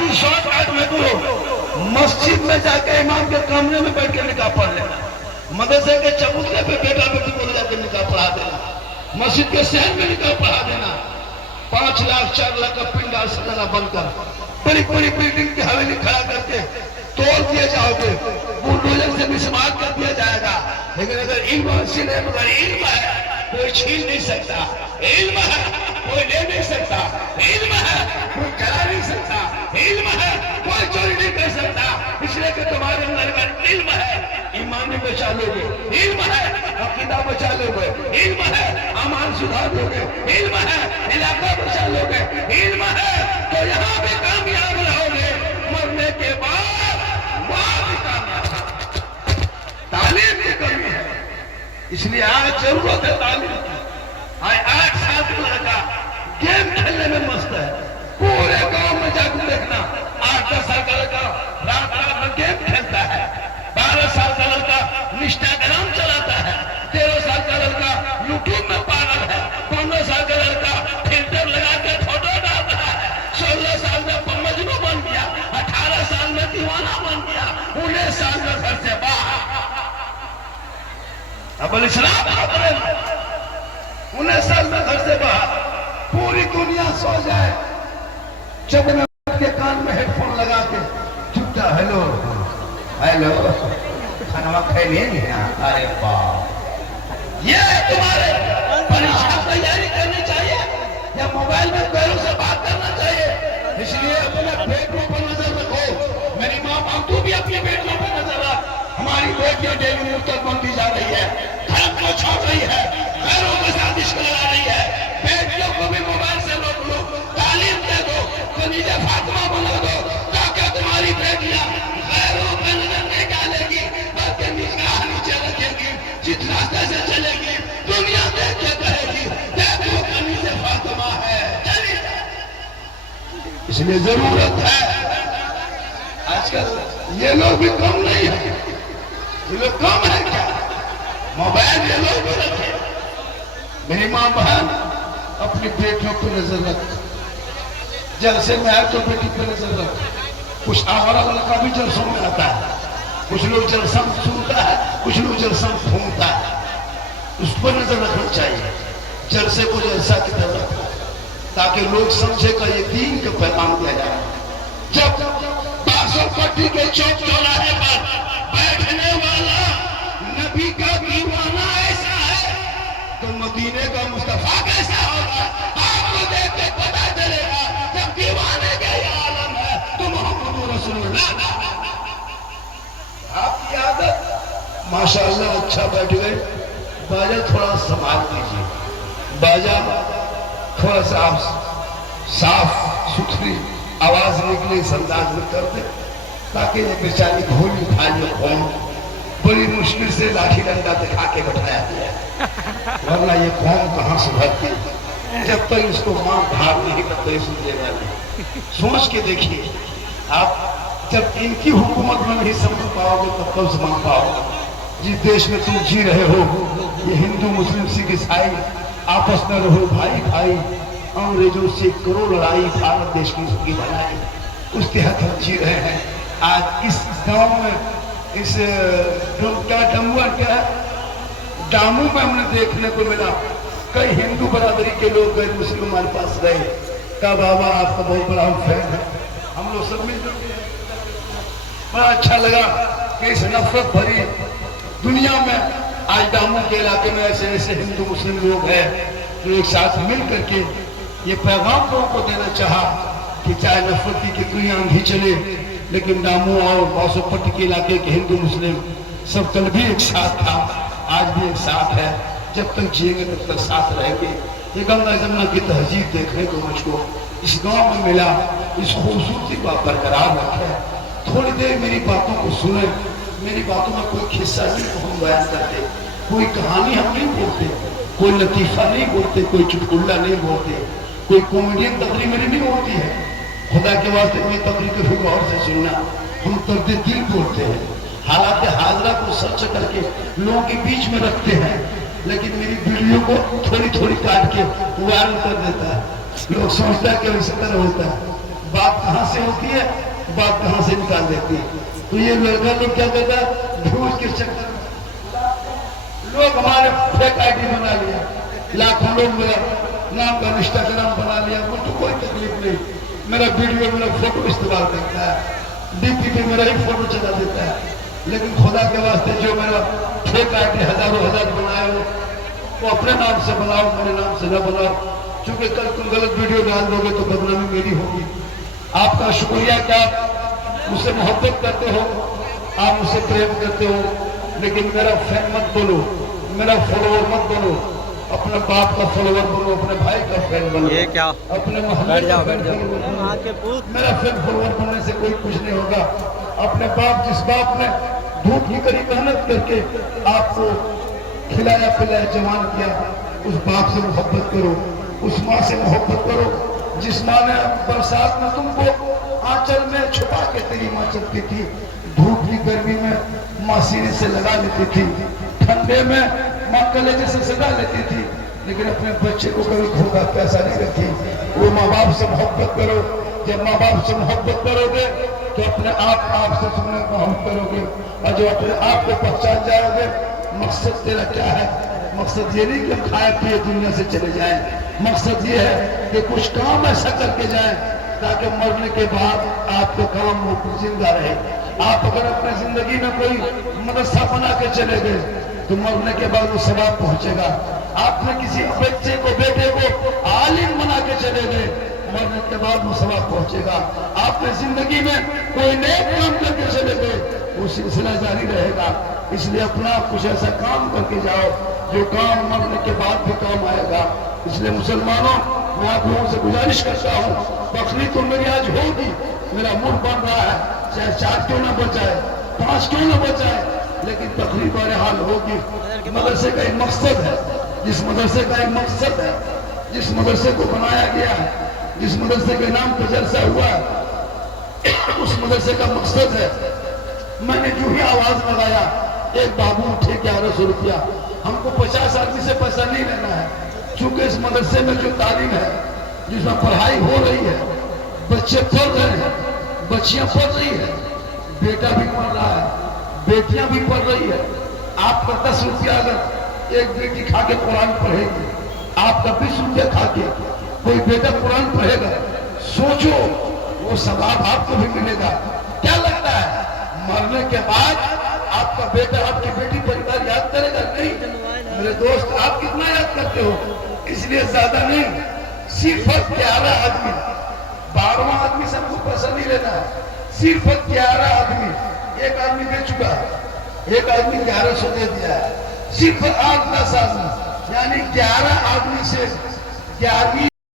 باقی short cut میں تو مسجد میں جا کے امام کے کمرے میں بیٹھ کے نکاح پڑھ لینا، مدرسے کے چبوترے پہ بیٹا بیٹی کو لے جا کے نکاح پڑھا دینا، مسجد کے صحن میں نکاح پڑھا دینا، 5 لاکھ 4 لاکھ کا پنڈال سجانا بند کر بڑی بڑی بلڈنگ کی حویلی کھڑا کر کے توڑ دیے جاؤ گے، بلڈوزر سے مسمار کر دیا جائے گا، لیکن اگر علم حاصل ہے، مگر علم ہے کوئی چھین نہیں سکتا، علم ہے کوئی لے نہیں سکتا، علم ہے کوئی چلا نہیں سکتا، علم ہے کوئی چوری نہیں کر سکتا، اس لیے کہ تمہارے اندر اگر علم ہے ایمان بچا لو گے، علم ہے عقیدہ بچا لو گے، علم ہے امان سدھار لو گے، علم ہے علاقہ بچا لو گے، علم ہے تو یہاں بھی کامیاب رہو گے، مرنے کے بعد وہاں بھی کامیاب۔ تعلیم کی کمی ہے، اس لیے آج ضرورت ہے تعلیم کی۔ 8 سال کا لڑکا گیم کھیلنے میں مست ہے، پورے گاؤں میں جا کے دیکھنا 8-10 سال کا لڑکا رات میں گیم کھیلتا ہے، 12 سال کا لڑکا انسٹاگرام چلاتا ہے، 13 سال کا لڑکا یوٹیوب میں پاگل ہے، 15 سال کا لڑکا فلٹر لگا کے فوٹو ڈالتا ہے، 16 سال میں مجنوں بن گیا، 18 سال میں دیوانہ بن گیا، 19 سال میں گھر سے باہر۔ اب الاسلام خبریں 19 سال میں گھر سے باہر، پوری دنیا سو جائے، جب میں کے کان میں ہیڈ فون لگا کے چپتا ہیلو ہیلو کھانا کھائے نہیں، ارے باپ، یہ تمہارے پریشان تیاری کرنی چاہیے یا موبائل میں پیروں سے بات کرنا چاہیے؟ اس لیے اپنے بیٹوں پر نظر رکھو، میری ماں باپ تو بھی اپنی بیٹوں پر نظر رکھ، ہماری بیٹیاں ڈیلی مرتد بنتی جا رہی ہے، دھرم کو چھوڑ رہی ہے، غیروں کے ساتھ عشق لگا رہی ہے، بیٹیوں کو بھی موبائل سے روک لو، تعلیم دے دو، خدیجہ فاطمہ بنا دو، تاکہ تمہاری بیٹیاں غیروں پہ نظر نہیں ڈالے گی، بلکہ نگاہ نیچے رکھے گی، جس راستے سے چلے گی دنیا دیکھ کے کہے گی دیکھو خدیجہ فاطمہ ہے، چلی جائے۔ اس لیے ضرورت ہے، آج کل یہ لوگ بھی کم نہیں ہیں، یہ لوگ کم ہے کیا؟ موبائل یہ لوگ بھی رکھے۔ میری ماں بہن اپنی بیٹیوں پہ نظر رکھ، جلسے میں آئے تو بیٹی پہ نظر رکھ، کچھ آوارہ لڑکا بھی جلسوں میں آتا ہے، کچھ لوگ جلسہ سنتا ہے، کچھ لوگ جلسہ گھومتا ہے، اس پر نظر رکھنا چاہیے، جلسے کو جلسہ کی طرح رکھو تاکہ لوگ سمجھے کہ یہ دین کا پیغام دیا جائے۔ جب باسو پٹی کے چوک چوراہے پر بیٹھنے والا نبی کا دیوانہ ایسا ہے تو مدینے کا مصطفیٰ کیسا ہوگا؟ آپ کو دیکھ کے پتا چلے گا جب دیوانے کا یہ عالم ہے تو محمد رسول اللہ۔ آپ کی عادت ماشاءاللہ اچھا بیٹھ گئے، باجا تھوڑا سنبھال دیجیے، باجا تھوڑا سا صاف ستھری آواز نکلے اس انداز میں کر دے تاکہ یہ بیچاری بھولی بھالی قوم بڑی مشکل سے لاٹھی ڈنڈا دکھا کے بٹھایا گیا، ورنہ یہ قوم کہاں سدھرتی جب تک اس کو ماں بھاگ نہیں کرتے سنجے والے۔ سوچ کے دیکھیے، آپ جب ان کی حکومت میں نہیں سمجھ پاؤ گے تب کب سمجھ پاؤ گے؟ جس دیش میں تم جی رہے ہو یہ ہندو مسلم سکھ عیسائی آپس میں رہو بھائی بھائی، انگریزوں سے کرو لڑائی، بھارت دیش کی سکی بنائی، اس کے حق ہم جی رہے ہیں۔ آج اس گاؤں میں اس ڈاموں میں ہم نے دیکھنے کو ملا کئی ہندو برادری کے لوگ گئے مسلم ہمارے پاس گئے، کہا بابا آپ کا بہت بڑا ہم فین ہے، ہم لوگ سب مل کر بڑا اچھا لگا کہ اس نفرت بھری دنیا میں آج ڈاموں کے علاقے میں ایسے ایسے ہندو مسلم لوگ ہیں جو ایک ساتھ مل کر کے یہ پیغام لوگوں کو دینا چاہا کہ چاہے نفرت کی کتنی آندھی چلے لیکن ڈاموں اور باسو پٹی کے علاقے کے ہندو مسلم سب کل بھی ایک ساتھ تھا، آج بھی ایک ساتھ ہے، جب تک جیئیں گے تب تک ساتھ رہیں گے۔ یہ گنگا جمنا کی تہذیب دیکھنے کو مجھ کو اس گاؤں میں ملا، اس خوبصورتی کو آپ برقرار رکھیں، تھوڑی دیر میری باتوں کو سنیں، میری باتوں میں کوئی قصہ نہیں کو ہم بیان کرتے، کوئی کہانی ہم نہیں بولتے، کوئی لطیفہ نہیں بولتے، کوئی چٹکلا نہیں بولتے، کوئی کامیڈین تقریر میری نہیں ہوتی ہے، خدا کے واسطے کوئی تقریر کو بھی غور سے سننا، ہم درد دل بولتے ہیں، حالات حاضرہ کو سچ کر کے لوگوں کے بیچ میں رکھتے ہیں، لیکن میری ویڈیو کو تھوڑی تھوڑی کاٹ کے وائرل کر دیتا ہے، لوگ سوچتا ہے کہ اسی طرح ہوتا ہے، بات کہاں سے ہوتی ہے، بات کہاں سے نکال دیتی ہے. تو یہ لڑکا لوگ کیا کرتا ہے، بھیوز کے چکر میں لوگ ہمارے فیک آئی ڈی بنا لیا، لاکھوں لوگ میرا نام کا انسٹاگرام بنا لیا. مجھ کو کوئی تکلیف نہیں، میرا ویڈیو میرا فوٹو استعمال کرتا ہے، ڈی پی پہ میرا ہی فوٹو چلا دیتا ہے. لیکن خدا کے واسطے جو میرا فیک آئی ڈی ہزاروں ہزار بنائے ہو وہ اپنے نام سے بناؤ، میرے نام سے نہ بناؤ. چونکہ کل تم غلط ویڈیو ڈال دو گے تو بدنامی میری ہوگی. آپ کا شکریہ کہ آپ مجھ سے محبت کرتے ہو، آپ مجھ سے پریم کرتے ہو، لیکن میرا فین مت بنو، میرا فالوور مت بنو. اپنے باپ کا فالوور بنو، اپنے بھائی کا فین بنو، اپنے محلے کا فین بنو. میرا فین فالوور بننے سے کوئی کچھ نہیں ہوگا. اپنے باپ، جس باپ نے دھوپ کی کری محنت کر کے آپ کو کھلایا پلایا جوان کیا، اس باپ سے محبت کرو، اس ماں سے محبت کرو جس ماں نے برسات میں تم کو آنچل میں چھپا کے تیری ماں چلتی تھی. دھوپ کی گرمی میں ماں سینے سے لگا لیتی تھی، ٹھنڈے میں ماں کلیجے سے سجا لیتی تھی، لیکن اپنے بچے کو کبھی دھوکا پیسہ نہیں رکھی. وہ ماں باپ سے محبت کرو. جب ماں باپ سے محبت کرو گے تو اپنے آپ سے سننے کو ہم کرو گے. اور جو اپنے آپ کو پہچان جاؤ گے، مقصد تیرا کیا ہے؟ مقصد یہ نہیں کہ ہم کھائے پیے دنیا سے چلے جائیں. مقصد یہ ہے کہ کچھ کام ایسا کر کے جائیں تاکہ مرنے کے بعد آپ کا کام وہ زندہ رہے. آپ اگر اپنے زندگی میں کوئی مدرسہ بنا کے چلے گئے تو مرنے کے بعد وہ ثواب پہنچے گا. آپ نے کسی بچے کو، بیٹے کو عالم بنا کے چلے گئے، مرنے کے بعد وہ ثواب پہنچے گا. آپ نے زندگی میں کوئی نیک کام کر کے چلے گئے، وہ سلسلہ جاری رہے گا. اس لیے اپنا کچھ ایسا کام کر کے جاؤ جو کام مرنے کے بعد بھی کام آئے گا. اس لیے مسلمانوں، میں آپ لوگوں سے گزارش کرتا ہوں، بکری تو میری آج ہوگی، میرا موڈ بن رہا ہے، چاہے 4 کیوں نہ بچائے، 5 کیوں نہ بچائے، لیکن تقریب بہرحال ہوگی. مدرسے کا ایک مقصد ہے، جس مدرسے کا ایک مقصد ہے، جس مدرسے کو بنایا گیا ہے، جس مدرسے کے نام پہ جلسہ ہوا ہے، اس مدرسے کا مقصد ہے. میں نے جو ہی آواز لگایا، ایک بابو اٹھے 1100 روپیہ. ہم کو 50 آدمی سے پیسہ نہیں لینا ہے، چونکہ اس مدرسے میں جو تعلیم ہے، جس میں پڑھائی ہو رہی ہے، بچے پڑھ رہے ہیں، بچیاں پڑھ رہی ہیں، بیٹا بھی پڑھ رہا ہے، بیٹیاں بھی پڑھ رہی ہے. آپ کا 10 روپیہ اگر ایک بیٹی کھا کے قرآن پڑھے گی، آپ کا 20 روپیہ کھا کے کوئی بیٹا قرآن پڑھے گا، سوچو وہ ثواب آپ کو بھی ملے گا. کیا لگتا ہے مرنے کے بعد آپ کا بیٹا، آپ کی بیٹی پریوار یاد کرے گا؟ نہیں. میرے دوست، آپ کتنا یاد کرتے ہو؟ اس لیے زیادہ نہیں، صرف 11 آدمی، 12واں آدمی سے ہم کو پیسہ نہیں لینا ہے. صرف 11 آدمی، ایک آدمی دے چکا ہے، ایک آدمی 1100 دے دیا ہے. صرف 8-10 آدمی، یعنی 11 آدمی سے 11ویں